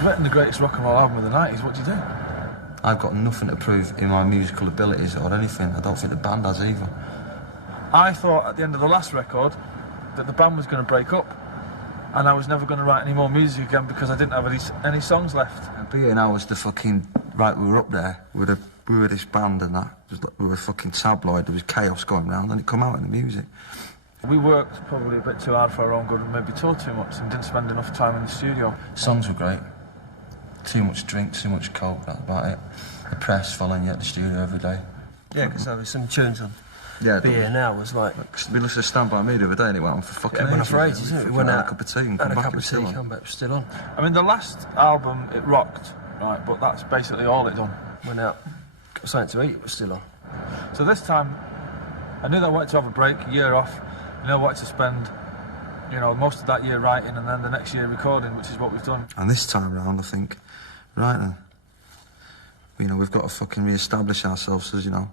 We've written the greatest rock and roll album of the 90s, what do you do? I've got nothing to prove in my musical abilities or anything. I don't think the band has either. I thought at the end of the last record that the band was going to break up and I was never going to write any more music again because I didn't have any songs left. Being I was the fucking... Right, we were up there, we were this band and that. We were a fucking tabloid, there was chaos going around and it come out in the music. We worked probably a bit too hard for our own good and maybe toured too much and didn't spend enough time in the studio. Songs were great. Too much drink, too much coke, that's about it. The press following you at the studio every day. Yeah, because there was some tunes on. Yeah. Be Here Now was like... We listened to Stand By Me the other day and it went on for fucking ages. Went on for ages, didn't it? We went out, had a cup of tea and come back, it was still on. Come back, still on. I mean, the last album, it rocked, right, but that's basically all it done. Went out, got something to eat, it was still on. So this time, I knew that I wanted to have a break, a year off. I knew I wanted to spend, you know, most of that year writing and then the next year recording, which is what we've done. And this time round, I think, right then, you know, we've got to fucking re-establish ourselves as, you know,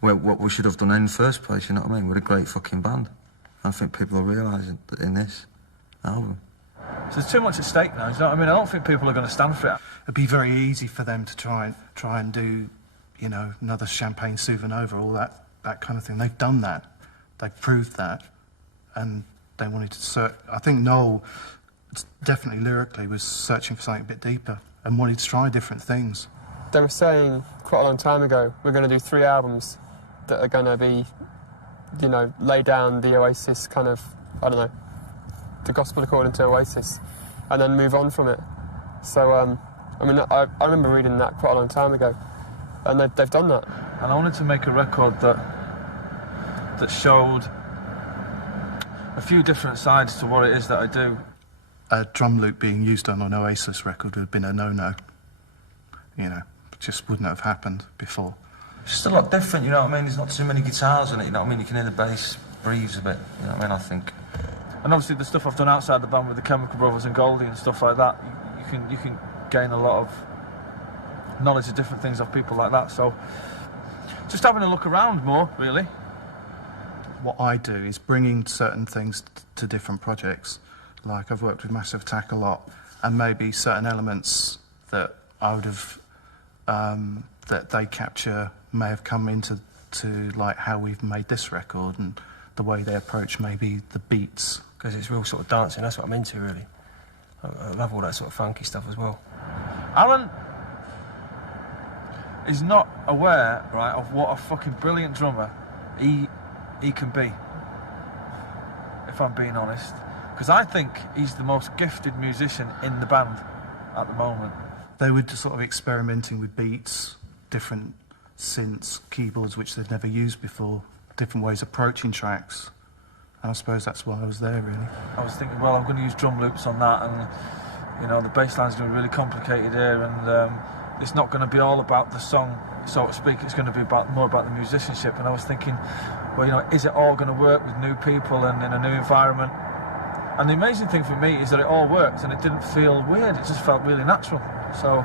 what we should have done in the first place, you know what I mean? We're a great fucking band. I think people are realising that in this album. So there's too much at stake now, you know what I mean? I don't think people are going to stand for it. It'd be very easy for them to try and do, you know, another Champagne Supernova, all that kind of thing. They've done that. They've proved that. And they wanted to search... I think Noel, definitely lyrically, was searching for something a bit deeper and wanted to try different things. They were saying quite a long time ago, we're going to do 3 albums that are going to be, you know, lay down the Oasis kind of, I don't know, the gospel according to Oasis, and then move on from it. So, I mean, I remember reading that quite a long time ago, and they've done that. And I wanted to make a record that showed a few different sides to what it is that I do. A drum loop being used on an Oasis record would have been a no-no. You know, just wouldn't have happened before. It's just a lot different, you know what I mean? There's not too many guitars in it, you know what I mean? You can hear the bass breathes a bit, you know what I mean, I think. And obviously the stuff I've done outside the band with the Chemical Brothers and Goldie and stuff like that, you can gain a lot of knowledge of different things off people like that, so just having a look around more, really. What I do is bringing certain things to different projects. Like, I've worked with Massive Attack a lot, and maybe certain elements that I would have, that they capture may have come into like how we've made this record and the way they approach maybe the beats. Because it's real sort of dancing, that's what I'm into, really. I love all that sort of funky stuff as well. Alan is not aware, right, of what a fucking brilliant drummer he can be, if I'm being honest. Because I think he's the most gifted musician in the band at the moment. They were just sort of experimenting with beats, different synths, keyboards which they'd never used before, different ways of approaching tracks. And I suppose that's why I was there, really. I was thinking, well, I'm going to use drum loops on that, and, you know, the bass line's going to be really complicated here, and it's not going to be all about the song, so to speak. It's going to be more about the musicianship. And I was thinking, well, you know, is it all going to work with new people and in a new environment? And the amazing thing for me is that it all worked, and it didn't feel weird. It just felt really natural. So,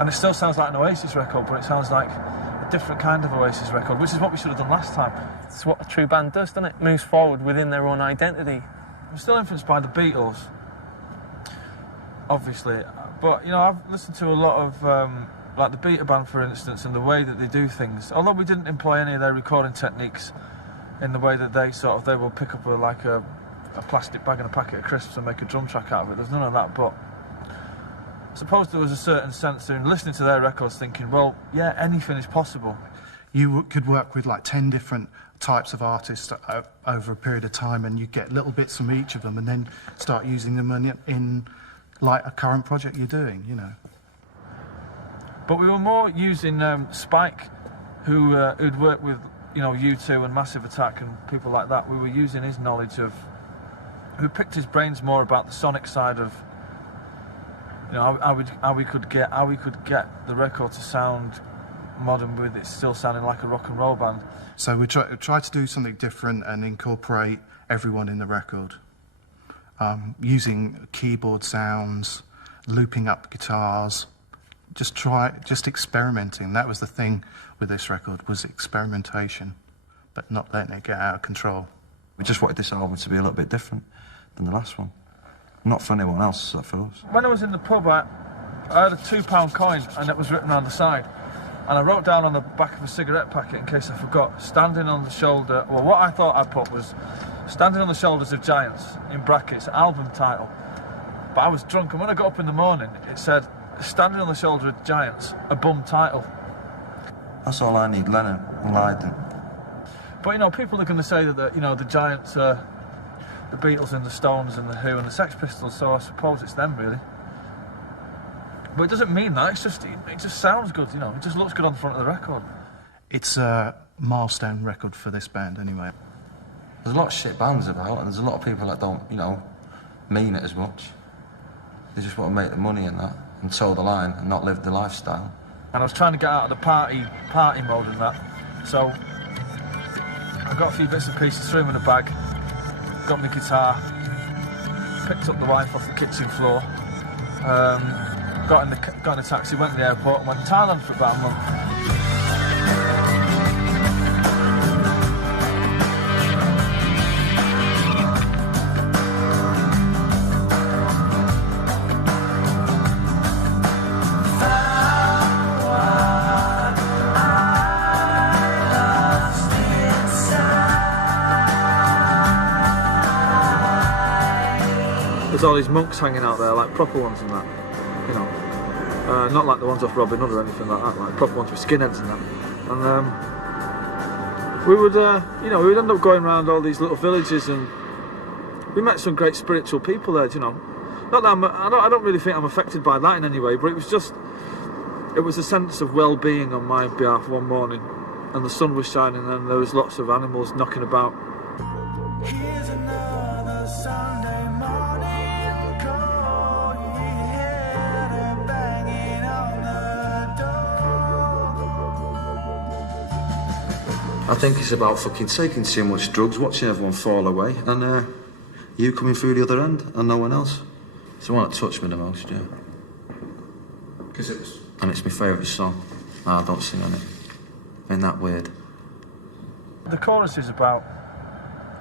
and it still sounds like an Oasis record, but it sounds like a different kind of Oasis record, which is what we should have done last time. It's what a true band does, doesn't it? Moves forward within their own identity. I'm still influenced by the Beatles, obviously, but, you know, I've listened to a lot of, like the Beta Band, for instance, and the way that they do things. Although we didn't employ any of their recording techniques in the way that they will pick up a plastic bag and a packet of crisps and make a drum track out of it. There's none of that, but I suppose there was a certain sense in listening to their records thinking, well, yeah, anything is possible. You could work with like 10 different types of artists over a period of time, and you get little bits from each of them and then start using them in like a current project you're doing, you know. But we were more using Spike, who'd worked with, you know, U2 and Massive Attack and people like that. We were using his knowledge of, who picked his brains more about the sonic side of, you know, how we could get the record to sound modern with it still sounding like a rock and roll band. So we try to do something different and incorporate everyone in the record, using keyboard sounds, looping up guitars, just experimenting. That was the thing with this record, was experimentation, but not letting it get out of control. We just wanted this album to be a little bit different than the last one. Not for anyone else, for us. When I was in the pub, I had a £2 coin and it was written around the side. And I wrote down on the back of a cigarette packet, in case I forgot, standing on the shoulder, well, what I thought I put was standing on the shoulders of giants, in brackets, album title. But I was drunk, and when I got up in the morning, it said, standing on the shoulder of giants, a bum title. That's all I need, Lennon and Lydon. But, you know, people are going to say that, you know, the giants are the Beatles and the Stones and the Who and the Sex Pistols, so I suppose it's them, really. But it doesn't mean that, it just sounds good, you know, it just looks good on the front of the record. It's a milestone record for this band, anyway. There's a lot of shit bands about, and there's a lot of people that don't, you know, mean it as much. They just want to make the money in that, and toe the line, and not live the lifestyle. And I was trying to get out of the party mode and that, so I got a few bits and pieces, threw them in a bag, got my guitar, picked up the wife off the kitchen floor, got in a taxi, went to the airport, and went to Thailand for about a month. There's all these monks hanging out there, like proper ones and that, you know. Not like the ones off Robin Hood or anything like that, like proper ones with skinheads and that. And we would, you know, we would end up going around all these little villages, and we met some great spiritual people there, you know. Not that I don't really think I'm affected by that in any way, but it was a sense of well-being on my behalf one morning, and the sun was shining, and there was lots of animals knocking about. Here's another Sunday morning call. You hear the banging on the door. I think it's about fucking taking too much drugs, watching everyone fall away, and you coming through the other end, and no one else. It's the one that touched me the most, yeah. Because it was... And it's my favourite song. I don't sing on it. Ain't that weird? The chorus is about,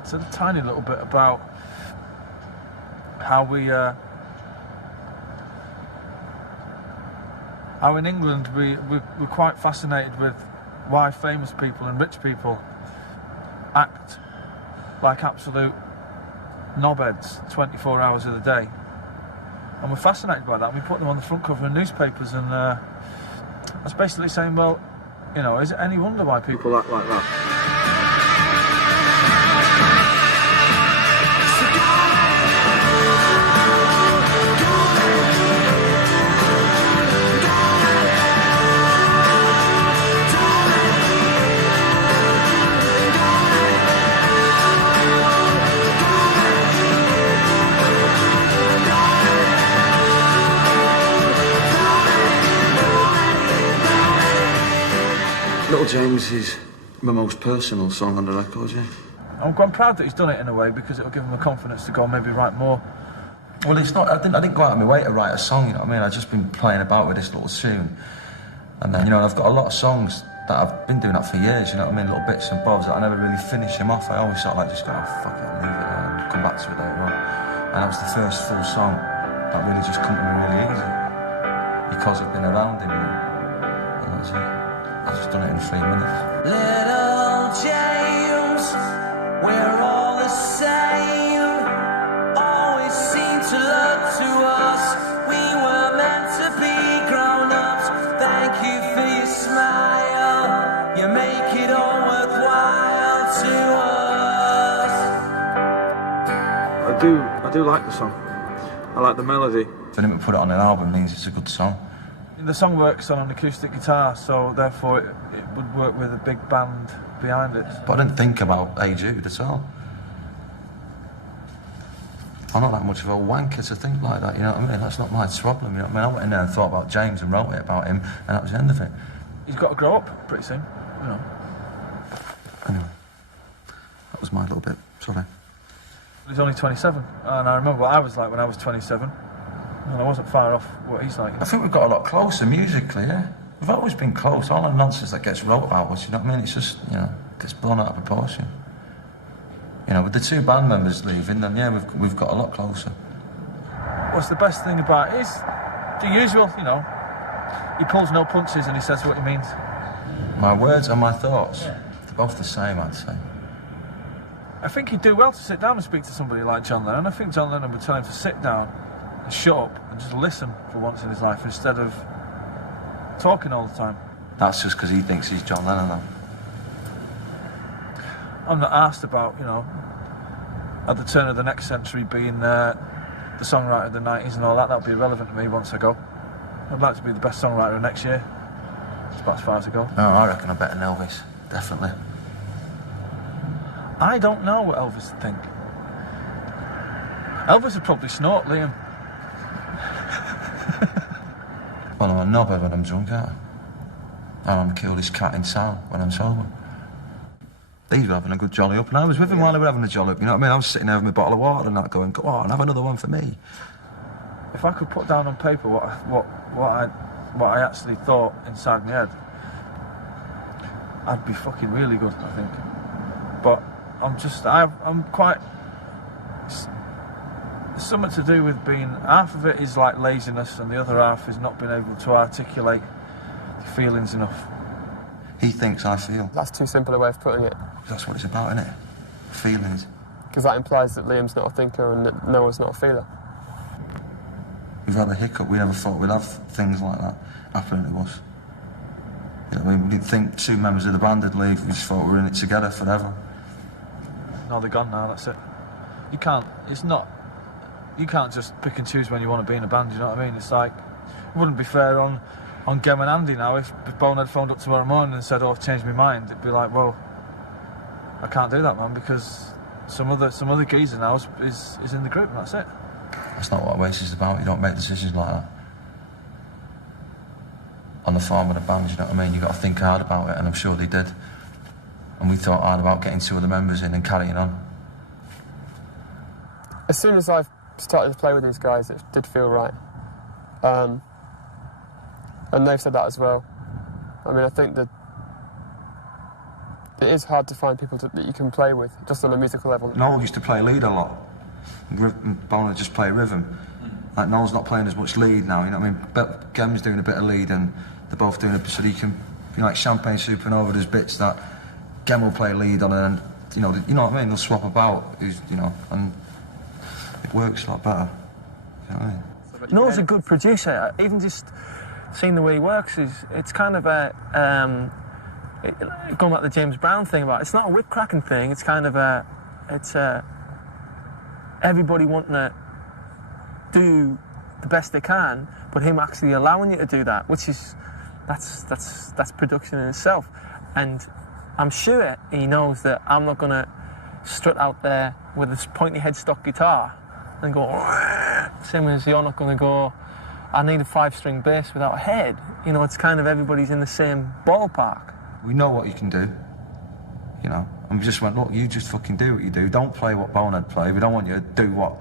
it's a tiny little bit about how how in England we're quite fascinated with why famous people and rich people act like absolute knobheads 24 hours of the day. And we're fascinated by that, and we put them on the front cover of newspapers, and that's basically saying, well, you know, is it any wonder why people act like that? Little James is my most personal song on the record, yeah. I'm proud that he's done it in a way, because it'll give him the confidence to go maybe write more. Well, it's not. I didn't go out of my way to write a song. You know what I mean? I've just been playing about with this little tune, and then, you know, I've got a lot of songs that I've been doing that for years. You know what I mean? Little bits and bobs that I never really finish them off. I always sort of like just go, oh, fuck it, leave it there, and come back to it later on. And that was the first full song that really just come to me really easy, because I've been around him, and that's it. I've just done it in 3 minutes. Little James, we're all the same. Always seem to look to us. We were meant to be grown-ups. Thank you for your smile. You make it all worthwhile to us. I do like the song. I like the melody. For him to put it on an album means it's a good song. The song works on an acoustic guitar, so therefore it would work with a big band behind it. But I didn't think about Hey Jude at all. I'm not that much of a wanker to think like that, you know what I mean? That's not my problem, you know what I mean? I went in there and thought about James and wrote it about him, and that was the end of it. He's got to grow up pretty soon, you know. Anyway, that was my little bit, sorry. He's only 27, and I remember what I was like when I was 27. And I wasn't far off what he's like. I think we've got a lot closer musically, yeah? We've always been close. All the nonsense that gets wrote about us, you know what I mean? It's just, you know, gets blown out of proportion. You know, with the 2 band members leaving, then yeah, we've got a lot closer. what's the best thing about it is the usual, you know. He pulls no punches and he says what he means. My words and my thoughts, they're both the same, I'd say. I think he'd do well to sit down and speak to somebody like John Lennon. I think John Lennon would tell him to sit down and shut up and just listen for once in his life instead of talking all the time. That's just because he thinks he's John Lennon, though. I'm not asked about, you know, at the turn of the next century being the songwriter of the 90s and all that. That'll be irrelevant to me once I go. I'd like to be the best songwriter of next year. That's about as far as I go. No, I reckon I'm better than Elvis, definitely. I don't know what Elvis would think. Elvis would probably snort, Liam. Well, I'm a knobhead when I'm drunk, aren't I? And I'm the coolest cat in town when I'm sober. These were having a good jolly up, and I was with him while they were having a jolly up, you know what I mean? I was sitting there with my bottle of water and that going, go on, have another one for me. If I could put down on paper what I actually thought inside my head, I'd be fucking really good, I think. But I'm quite... It's something to do with being... Half of it is like laziness and the other half is not being able to articulate the feelings enough. He thinks I feel. That's too simple a way of putting it. That's what it's about, isn't it? Feelings. Because that implies that Liam's not a thinker and that Noah's not a feeler. We've had a hiccup, we never thought we'd have things like that happen to us. You know, I mean, we'd think two members of the band would leave, we just thought we were in it together forever. No, they're gone now, that's it. You can't just pick and choose when you want to be in a band, you know what I mean? It's like, it wouldn't be fair on Gem and Andy now. If Bonehead phoned up tomorrow morning and said, oh, I've changed my mind, it'd be like, well, I can't do that, man, because some other geezer now is in the group and that's it. That's not what Oasis is about, you don't make decisions like that. On the form of the band, you know what I mean? You've got to think hard about it, and I'm sure they did. And we thought hard about getting two other members in and carrying on. As soon as I started to play with these guys, it did feel right. And they've said that as well. I mean, I think that it is hard to find people that you can play with, just on a musical level. Noel used to play lead a lot. Bonehead just play rhythm. Like, Noel's not playing as much lead now, you know what I mean? But Gem's doing a bit of lead and they're both doing it so you can, you know, like Champagne Supernova, there's bits that Gem will play lead on and, you know what I mean? They'll swap about, you know, and it works a lot better. You know what I mean? Noel's a good producer. Even just seeing the way he works it's kind of a going back to the James Brown thing about it's not a whip cracking thing. It's kind of everybody wanting to do the best they can, but him actually allowing you to do that, which is that's production in itself. And I'm sure he knows that I'm not gonna strut out there with this pointy headstock guitar and go same as you're not gonna go I need a 5-string bass without a head. You know, it's kind of everybody's in the same ballpark. We know what you can do, you know, and we just went, look, you just fucking do what you do. Don't play what Bonehead play. We don't want you to do what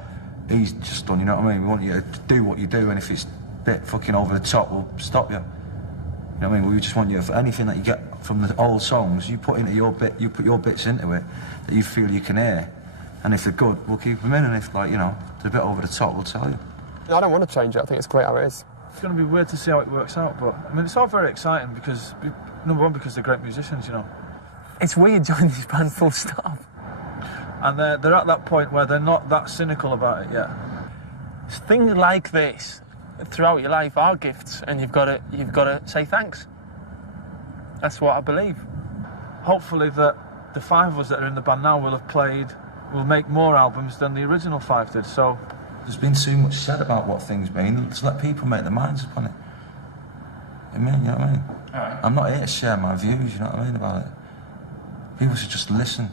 he's just done, you know what I mean? We want you to do what you do, and if it's a bit fucking over the top, we'll stop you. You know what I mean? We just want you, for anything that you get from the old songs, you put into your bit, you put your bits into it that you feel you can hear, and if they're good, we'll keep them in, and if, like, you know, they're a bit over the top, we'll tell you. I don't want to change it. I think it's great how it is. It's going to be weird to see how it works out, but I mean, it's all very exciting because, number one, because they're great musicians, you know. It's weird joining this band full stop. And they're at that point where they're not that cynical about it yet. Things like this throughout your life are gifts, and you've got to say thanks. That's what I believe. Hopefully that the 5 of us that are in the band now will make more albums than the original 5 did, so... There's been too much said about what things mean. Let's let people make their minds up on it. You know what I mean? Right. I'm not here to share my views, you know what I mean, about it. People should just listen.